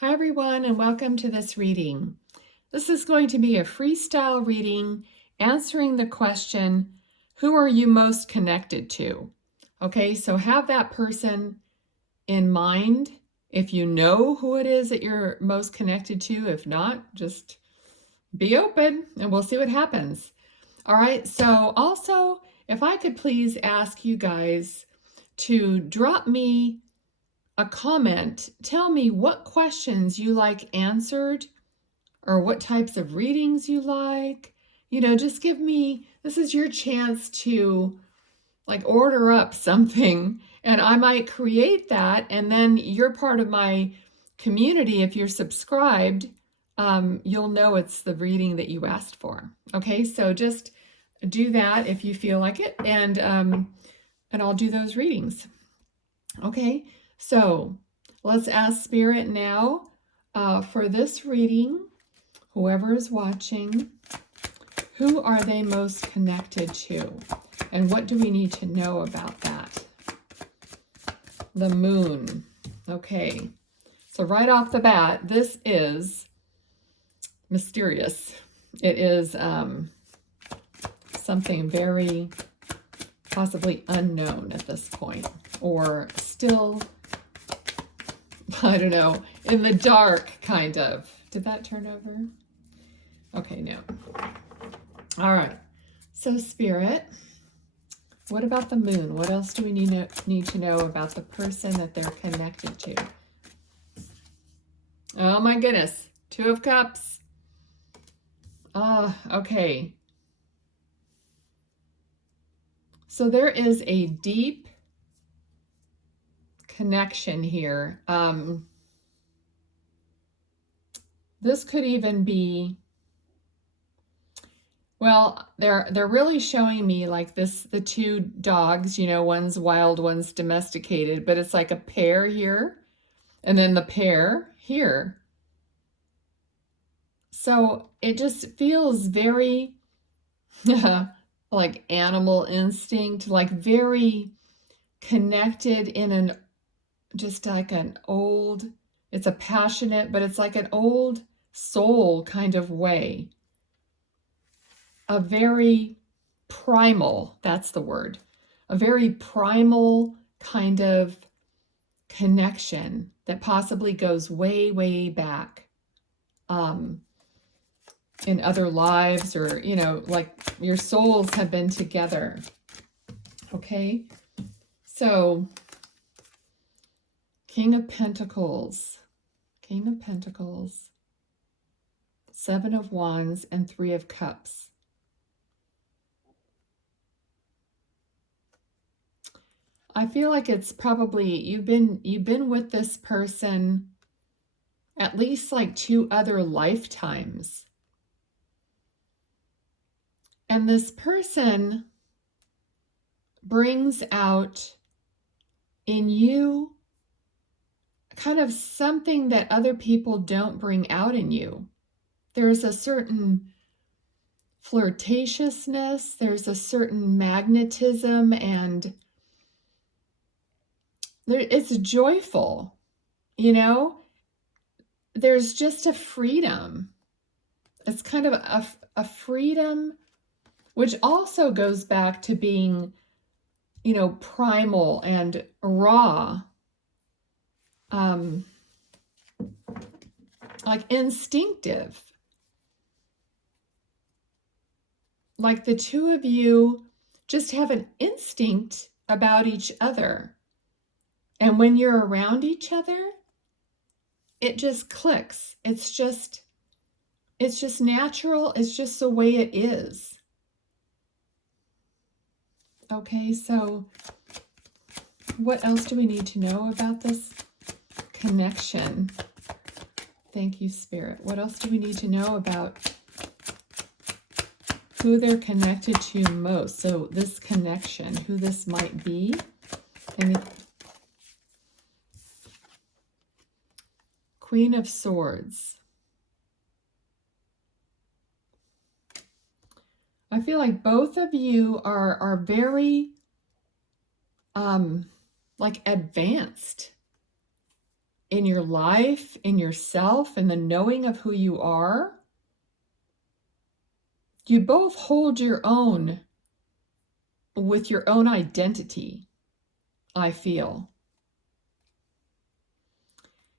Hi everyone, and welcome to this reading. This is going to be a freestyle reading answering the question, who are you most connected to? Okay, so have that person in mind if you know who it is that you're most connected to. If not, just be open and we'll see what happens. All right, so also, if I could please ask you guys to drop me a comment. Tell me what questions you like answered or what types of readings you like. Just give me, this is your chance to like order up something and I might create that. And then you're part of my community. If you're subscribed, you'll know it's the reading that you asked for. Okay, so just do that if you feel like it, and I'll do those readings. Okay, so let's ask Spirit now for this reading, whoever is watching, who are they most connected to? And what do we need to know about that? The moon. Okay, so right off the bat, this is mysterious. It is something very possibly unknown at this point, or still, I don't know, in the dark, kind of. Did that turn over? Okay, no. All right. So, Spirit, what about the moon? What else do we need to know about the person that they're connected to? Oh my goodness. Two of Cups. Okay. So there is a deep connection here. This could even be, well, they're really showing me like this, the two dogs, one's wild, one's domesticated, but it's like a pair here and then the pair here. So it just feels very like animal instinct, like very connected in just like an old, it's a passionate, but it's like an old soul kind of way. A very primal, that's the word, a very primal kind of connection that possibly goes way, way back in other lives, or, like your souls have been together. Okay, so King of Pentacles, Seven of Wands, and Three of Cups. I feel like it's probably you've been with this person at least like 2 other lifetimes. And this person brings out in you kind of something that other people don't bring out in you. There's a certain flirtatiousness, there's a certain magnetism, and it's joyful, There's just a freedom. It's kind of a freedom, which also goes back to being, primal and raw, like instinctive. Like the two of you just have an instinct about each other. And when you're around each other, it just clicks. It's just natural. It's just the way it is. Okay, so what else do we need to know about this connection? Thank you, Spirit. What else do we need to know about who they're connected to most? So this connection, who this might be. Queen of Swords. I feel like both of you are very like advanced. in your life, in yourself, in the knowing of who you are. You both hold your own with your own identity, I feel.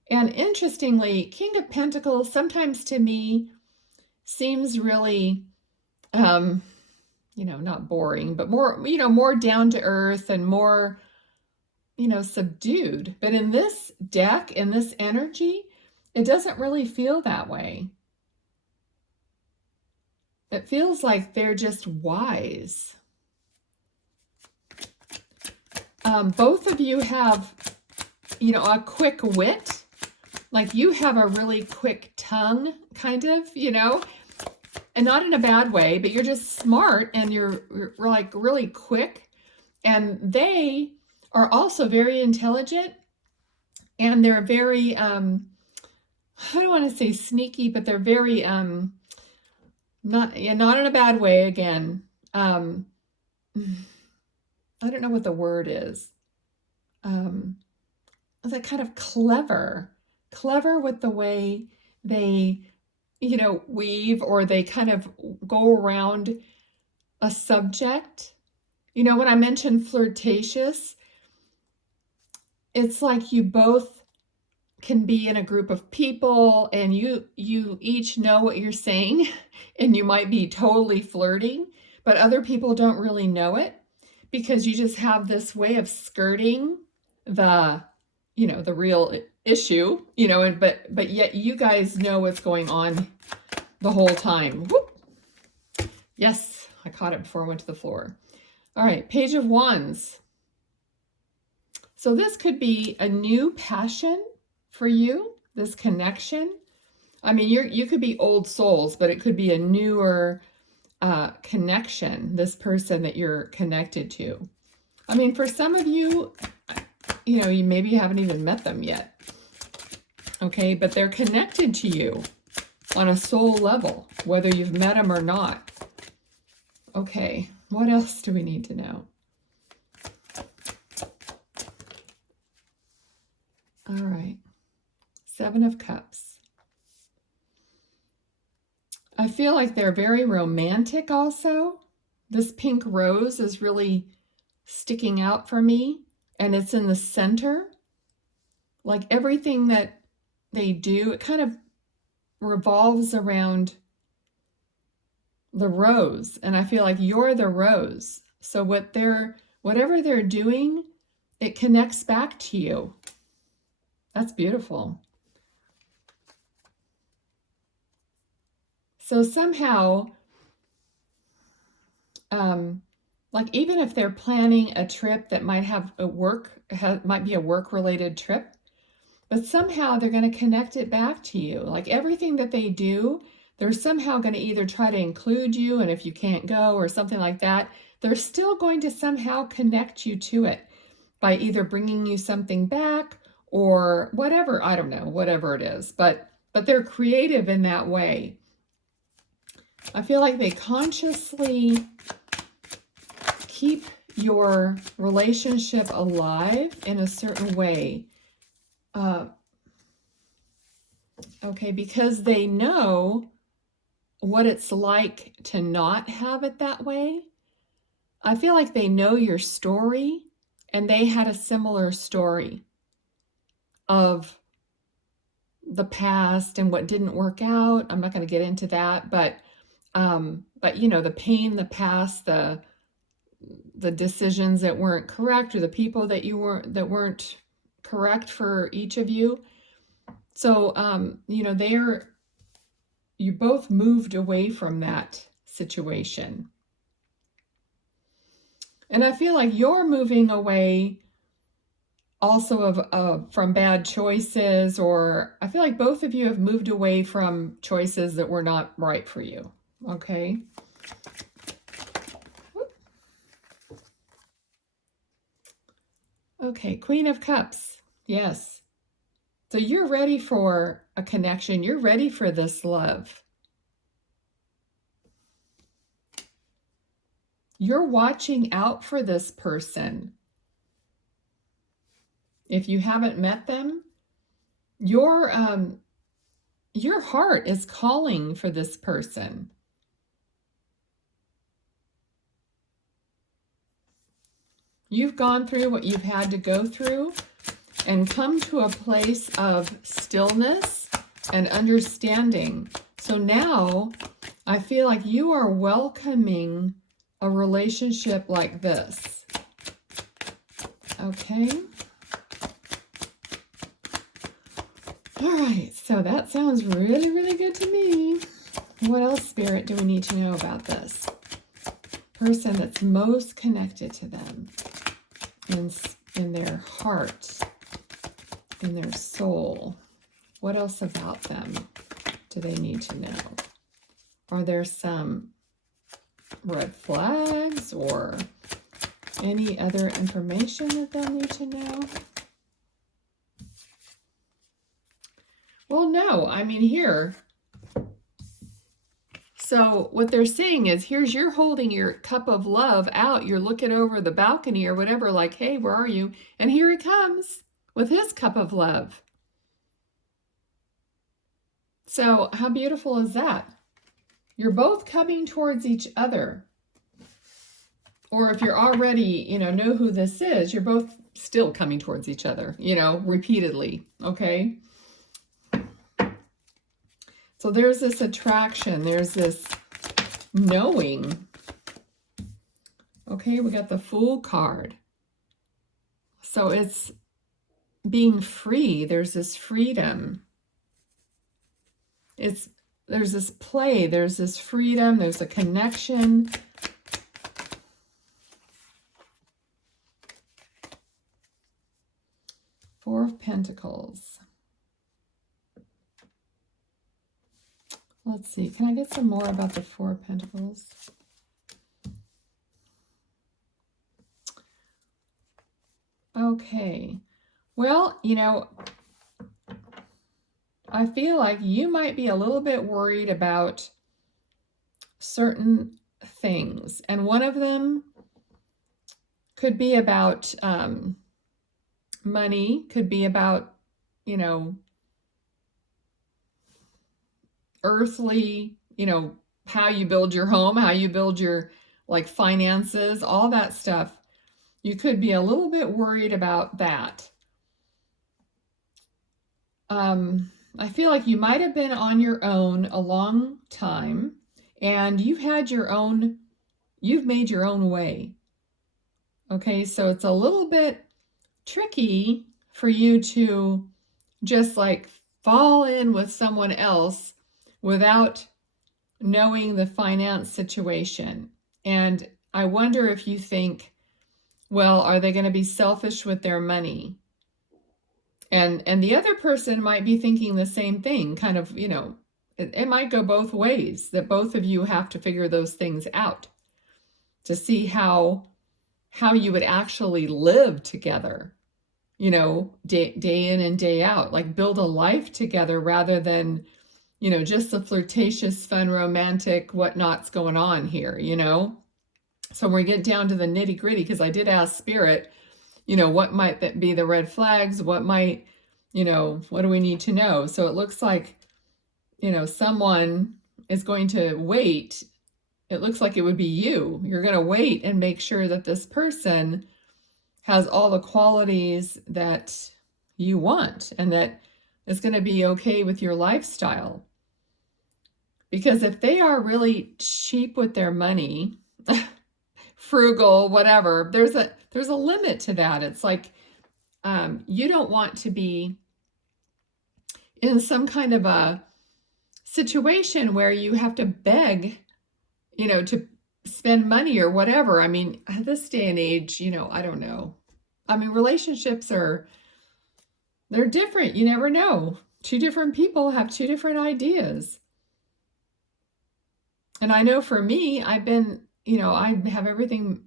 And interestingly, King of Pentacles sometimes to me seems really, not boring, but more, more down to earth and more, subdued. But in this deck, in this energy, it doesn't really feel that way. It feels like they're just wise. Both of you have, a quick wit. Like you have a really quick tongue, kind of, and not in a bad way, but you're just smart and you're like really quick. And they are also very intelligent, and they're very, I don't want to say sneaky, but they're very, not in a bad way again. I don't know what the word is. It's like kind of clever with the way they, weave, or they kind of go around a subject. When I mentioned flirtatious, it's like you both can be in a group of people and you each know what you're saying and you might be totally flirting, but other people don't really know it because you just have this way of skirting the real issue, but yet you guys know what's going on the whole time. Whoop. Yes, I caught it before I went to the floor. All right, Page of Wands. So this could be a new passion for you, this connection. I mean, you could be old souls, but it could be a newer connection, this person that you're connected to. I mean, for some of you, you maybe haven't even met them yet. Okay, but they're connected to you on a soul level, whether you've met them or not. Okay, what else do we need to know? All right, Seven of Cups. I feel like they're very romantic also. This pink rose is really sticking out for me, and it's in the center. Like everything that they do, it kind of revolves around the rose, and I feel like you're the rose. So whatever they're doing, it connects back to you. That's beautiful. So somehow, like even if they're planning a trip that might have might be a work-related trip, but somehow they're going to connect it back to you. Like everything that they do, they're somehow going to either try to include you, and if you can't go or something like that, they're still going to somehow connect you to it by either bringing you something back or whatever. I don't know, whatever it is, but they're creative in that way. I feel like they consciously keep your relationship alive in a certain way. Okay, because they know what it's like to not have it that way. I feel like they know your story, and they had a similar story of the past and what didn't work out. I'm not going to get into that, but the pain, the past, the decisions that weren't correct, or the people that weren't correct for each of you. So, you both moved away from that situation. And I feel like you're moving away also from bad choices, or I feel like both of you have moved away from choices that were not right for you. Okay. Okay, Queen of Cups. Yes. So you're ready for a connection. You're ready for this love. You're watching out for this person. If you haven't met them, your heart is calling for this person. You've gone through what you've had to go through and come to a place of stillness and understanding. So now I feel like you are welcoming a relationship like this. Okay. All right, so that sounds really, really good to me. What else, Spirit, do we need to know about this person that's most connected to them in their heart, in their soul? What else about them do they need to know? Are there some red flags or any other information that they'll need to know? Well, no, I mean, here. So what they're saying is, you're holding your cup of love out. You're looking over the balcony or whatever, like, hey, where are you? And here he comes with his cup of love. So how beautiful is that? You're both coming towards each other. Or if you're already, know who this is, you're both still coming towards each other, repeatedly, okay? So there's this attraction, there's this knowing. Okay, we got the Fool card. So it's being free, there's this freedom. There's this play, there's this freedom, there's a connection. Four of Pentacles. Let's see, can I get some more about the Four of Pentacles? Okay, well, I feel like you might be a little bit worried about certain things. And one of them could be about money, could be about, earthly, how you build your home, how you build your finances, all that stuff. You could be a little bit worried about that. I feel like you might have been on your own a long time and you've made your own way. Okay, so it's a little bit tricky for you to just fall in with someone else without knowing the finance situation. And I wonder if you think, well, are they going to be selfish with their money? And the other person might be thinking the same thing, kind of, it might go both ways, that both of you have to figure those things out to see how you would actually live together, day in and day out, build a life together rather than, just the flirtatious, fun, romantic, whatnot's going on here, So when we get down to the nitty gritty, because I did ask Spirit, what might be the red flags? What might, what do we need to know? So it looks like, someone is going to wait. It looks like it would be you. You're going to wait and make sure that this person has all the qualities that you want and that is going to be okay with your lifestyle. Because if they are really cheap with their money, frugal, whatever, there's a limit to that. It's like you don't want to be in some kind of a situation where you have to beg, to spend money or whatever. I mean, at this day and age, I don't know. I mean, relationships they're different. You never know. Two different people have two different ideas. And I know for me, I've been, I have everything.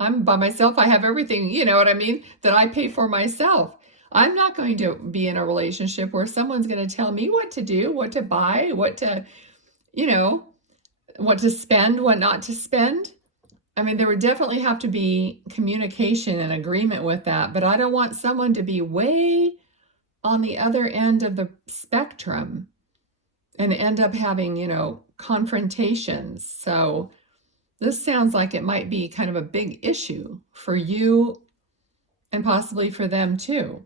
I'm by myself. I have everything, you know what I mean, that I pay for myself. I'm not going to be in a relationship where someone's going to tell me what to do, what to buy, what to spend, what not to spend. I mean, there would definitely have to be communication and agreement with that, but I don't want someone to be way on the other end of the spectrum and end up having, you know, confrontations. So this sounds like it might be kind of a big issue for you and possibly for them too.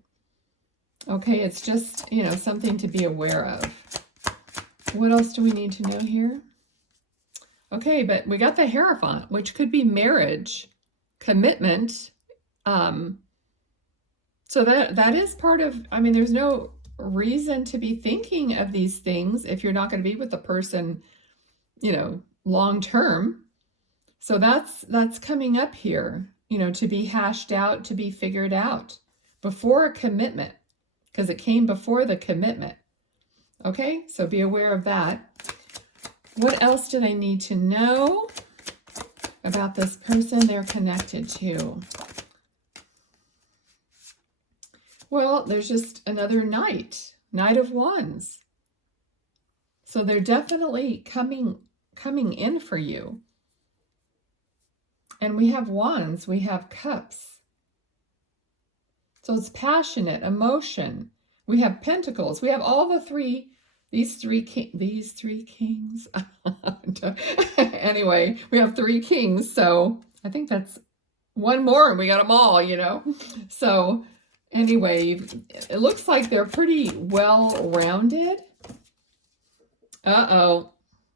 Okay, it's just, you know, something to be aware of. What else do we need to know here? Okay, but we got the Hierophant, which could be marriage, commitment. So that is part of, I mean, there's no reason to be thinking of these things if you're not going to be with the person, you know, long term. So that's coming up here, you know, to be hashed out, to be figured out before a commitment, because it came before the commitment. Okay, so be aware of that. What else do they need to know about this person they're connected to? Well, there's just another Knight of Wands. So they're definitely coming in for you. And we have Wands, we have Cups. So it's passionate, emotion. We have Pentacles. We have all the three, these three kings. Anyway, we have 3 kings. So I think that's one more and we got them all, you know. So anyway, it looks like they're pretty well-rounded. Uh-oh.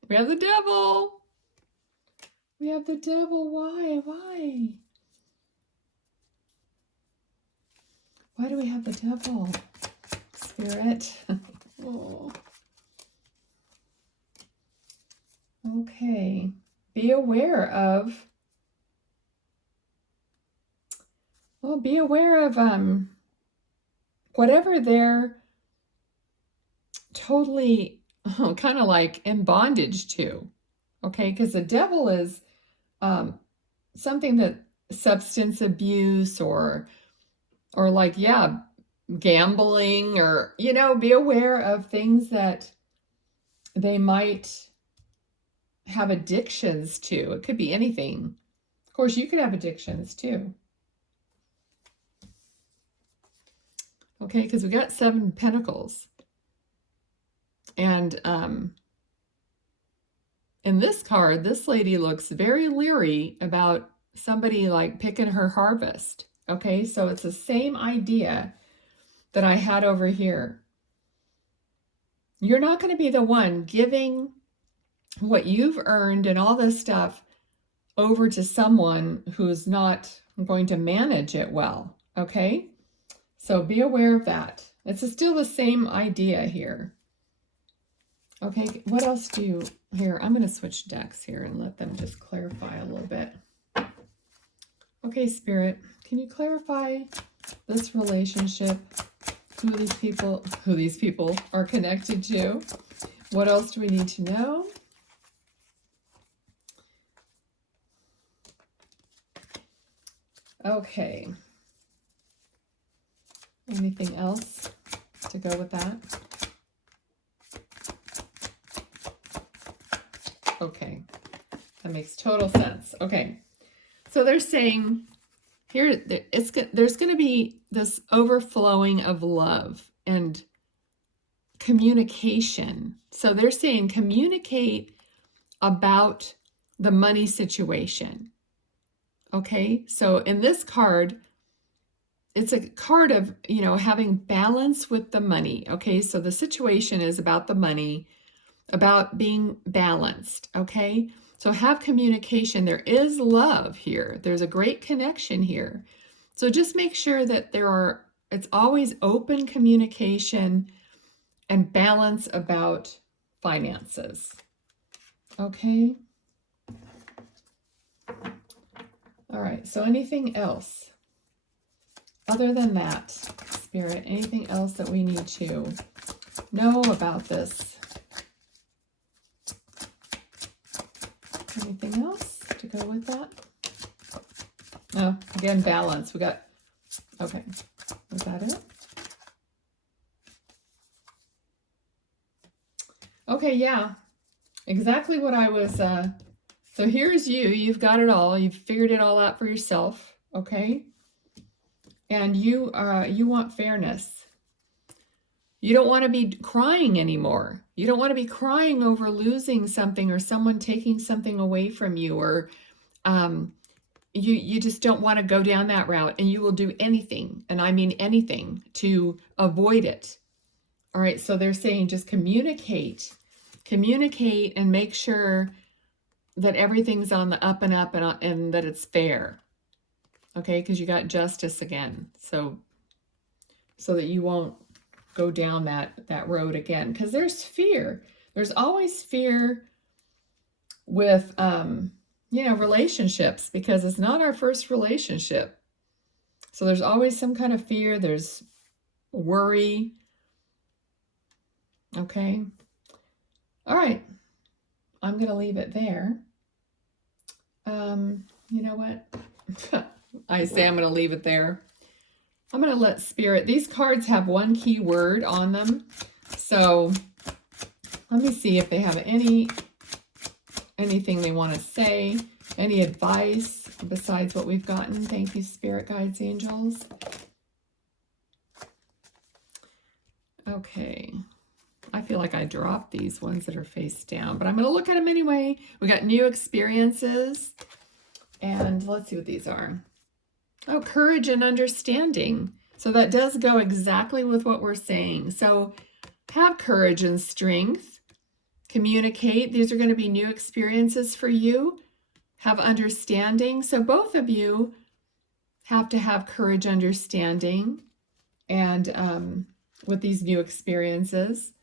We have the Devil. We have the Devil. Why? Why do we have the Devil? Spirit. Oh. Okay. Be aware of, well, be aware of whatever they're totally kind of like in bondage to. Okay, because the Devil is something that substance abuse or like, yeah, gambling, or, you know, be aware of things that they might have addictions to. It could be anything. Of course, you could have addictions too. Okay, because we got 7 Pentacles. And in this card, this lady looks very leery about somebody like picking her harvest. Okay, so it's the same idea that I had over here. You're not going to be the one giving what you've earned and all this stuff over to someone who's not going to manage it well. Okay, so be aware of that. It's still the same idea here. Okay, what else do you, here, I'm going to switch decks here and let them just clarify a little bit. Okay, Spirit, can you clarify this relationship, who these people are connected to? What else do we need to know? Okay. Anything else to go with that? Okay, that makes total sense. Okay, so they're saying here there's going to be this overflowing of love and communication. So they're saying communicate about the money situation. Okay, so in this card, it's a card of, you know, having balance with the money. Okay, so the situation is about the money, about being balanced. Okay, so have communication. There is love here. There's a great connection here. So just make sure that it's always open communication and balance about finances. Okay. All right, so anything else other than that, Spirit? Anything else that we need to know about this? Anything else to go with that? Oh, again, balance. We got, okay, was that it? Okay, yeah, exactly what I was, so here's you've got it all, you've figured it all out for yourself, okay? And you want fairness. You don't want to be crying anymore. You don't want to be crying over losing something or someone taking something away from you, or you just don't want to go down that route, and you will do anything, and I mean anything, to avoid it. All right, so they're saying just communicate and make sure that everything's on the up and up, and that it's fair. Okay, because you got justice again. So that you won't go down that road again, because there's fear. There's always fear with relationships, because it's not our first relationship. So there's always some kind of fear. There's worry. Okay. All right. I'm going to leave it there. You know what? I say I'm going to leave it there. I'm going to let Spirit, these cards have one key word on them. So let me see if they have anything they want to say, any advice besides what we've gotten. Thank you, Spirit Guides, Angels. Okay. I feel like I dropped these ones that are face down, but I'm going to look at them anyway. We got new experiences, and let's see what these are. Oh, courage and understanding. So that does go exactly with what we're saying. So have courage and strength. Communicate. These are going to be new experiences for you. Have understanding. So both of you have to have courage, understanding, and with these new experiences.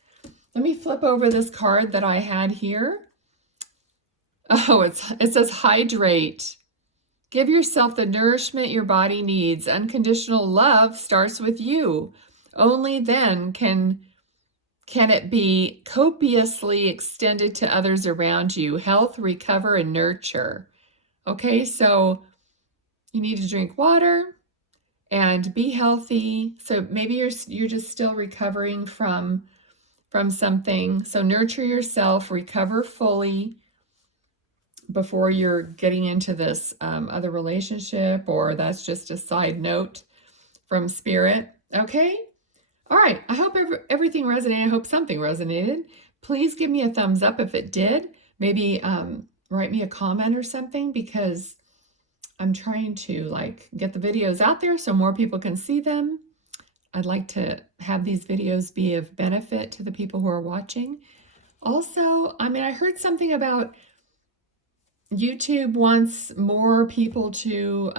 Let me flip over this card that I had here. Oh, it says hydrate. Give yourself the nourishment your body needs. Unconditional love starts with you. Only then can it be copiously extended to others around you. Health, recover, and nurture. Okay, so you need to drink water and be healthy. So maybe you're just still recovering from something. So nurture yourself, recover fully before you're getting into this other relationship, or that's just a side note from Spirit. Okay? All right. I hope everything resonated. I hope something resonated. Please give me a thumbs up if it did. Maybe write me a comment or something, because I'm trying to get the videos out there so more people can see them. I'd like to have these videos be of benefit to the people who are watching. Also, I heard something about YouTube wants more people to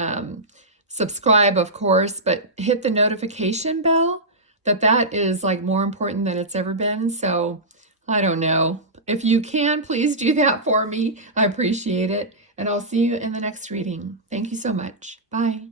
subscribe, of course, but hit the notification bell. That is more important than it's ever been. So I don't know. If you can, please do that for me. I appreciate it. And I'll see you in the next reading. Thank you so much. Bye.